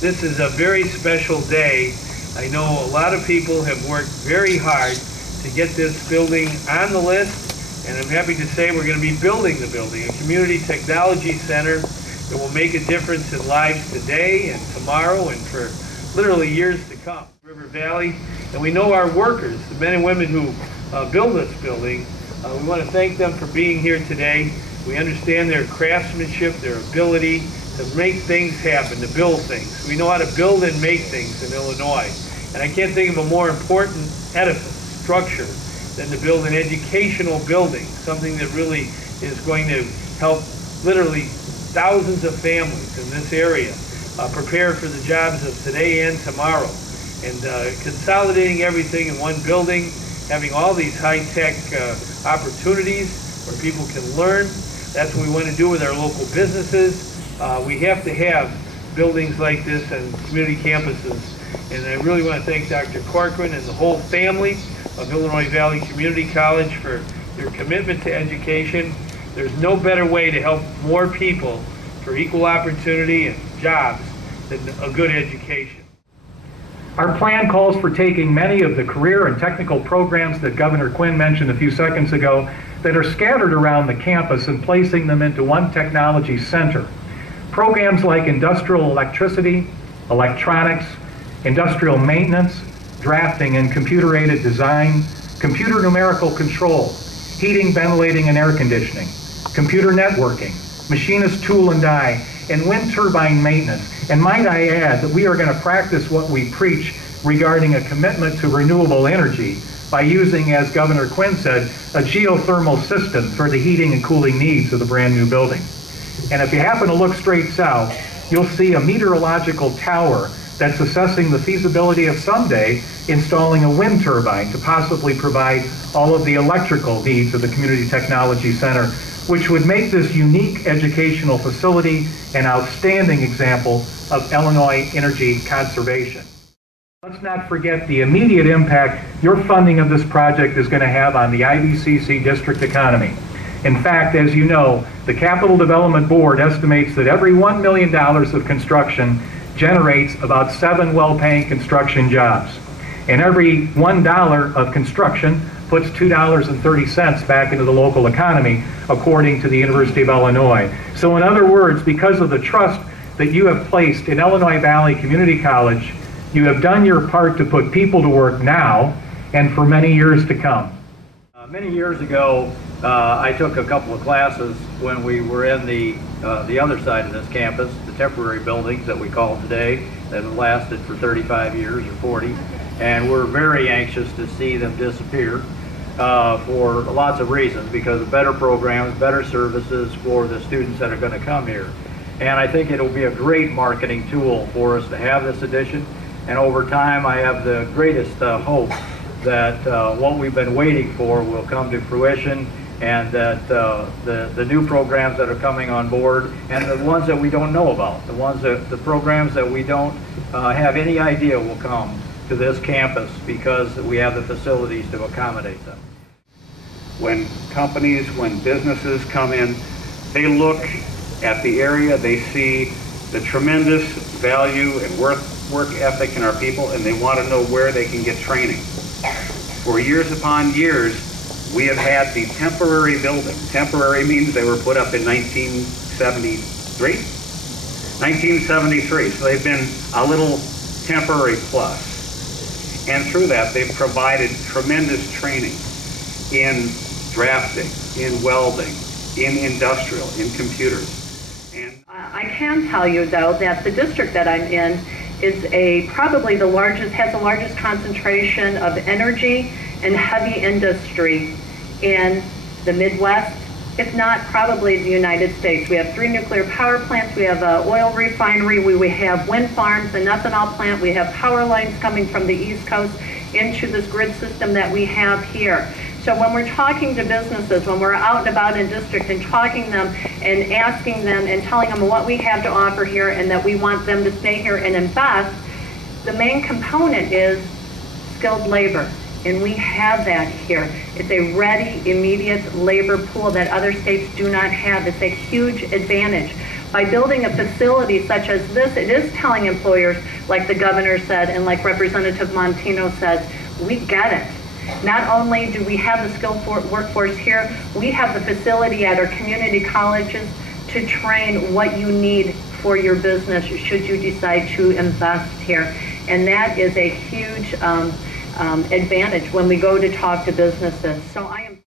this is a very special day. I know a lot of people have worked very hard to get this building on the list, and I'm happy to say we're going to be building the building, a community technology center that will make a difference in lives today and tomorrow and for literally years to come. River Valley, and we know our workers, the men and women who build this building. We want to thank them for being here today. We understand their craftsmanship, their ability to make things happen, to build things. We know how to build and make things in Illinois. And I can't think of a more important edifice, structure, than to build an educational building, something that really is going to help literally thousands of families in this area prepare for the jobs of today and tomorrow. And consolidating everything in one building, having all these high-tech opportunities where people can learn. That's what we want to do with our local businesses. We have to have buildings like this and community campuses. And I really want to thank Dr. Corcoran and the whole family of Illinois Valley Community College for your commitment to education. There's no better way to help more people for equal opportunity and jobs than a good education. Our plan calls for taking many of the career and technical programs that Governor Quinn mentioned a few seconds ago that are scattered around the campus and placing them into one technology center. Programs like industrial electricity, electronics, industrial maintenance, drafting and computer-aided design, computer numerical control, heating, ventilating, and air conditioning, computer networking, machinist tool and die, and wind turbine maintenance. And might I add that we are going to practice what we preach regarding a commitment to renewable energy by using, as Governor Quinn said, a geothermal system for the heating and cooling needs of the brand new building. And if you happen to look straight south, you'll see a meteorological tower that's assessing the feasibility of someday installing a wind turbine to possibly provide all of the electrical needs of the Community Technology Center, which would make this unique educational facility an outstanding example of Illinois energy conservation. Let's not forget the immediate impact your funding of this project is going to have on the IVCC district economy. In fact, as you know, the Capital Development Board estimates that every $1 million of construction generates about 7 well-paying construction jobs. And every $1 of construction puts $2.30 back into the local economy, according to the University of Illinois. So in other words, because of the trust that you have placed in Illinois Valley Community College, you have done your part to put people to work now and for many years to come. Many years ago, I took a couple of classes when we were in the other side of this campus, the temporary buildings that we call today, that have lasted for 35 years or 40, and we're very anxious to see them disappear for lots of reasons, because of better programs, better services for the students that are going to come here. And I think it'll be a great marketing tool for us to have this addition, and over time I have the greatest hope that what we've been waiting for will come to fruition, and that the new programs that are coming on board, and the ones that we don't know about, the programs that we don't have any idea will come to this campus because we have the facilities to accommodate them. When companies, when businesses come in, they look at the area, they see the tremendous value and work ethic in our people, and they want to know where they can get training. For years upon years, we have had the temporary building. Temporary means they were put up in 1973? 1973, so they've been a little temporary plus. And through that, they've provided tremendous training in drafting, in welding, in industrial, in computers. And I can tell you, though, that the district that I'm in is probably the largest, has the largest concentration of energy and heavy industry in the Midwest, if not probably the United States. We have 3 nuclear power plants, we have an oil refinery, we have wind farms, an ethanol plant, we have power lines coming from the East Coast into this grid system that we have here. So when we're talking to businesses, when we're out and about in district and talking to them and asking them and telling them what we have to offer here and that we want them to stay here and invest, the main component is skilled labor. And we have that here. It's a ready, immediate labor pool that other states do not have. It's a huge advantage. By building a facility such as this, it is telling employers, like the governor said and like Representative Montino says, we get it. Not only do we have the skilled workforce here, we have the facility at our community colleges to train what you need for your business should you decide to invest here. And that is a huge advantage when we go to talk to businesses. So I am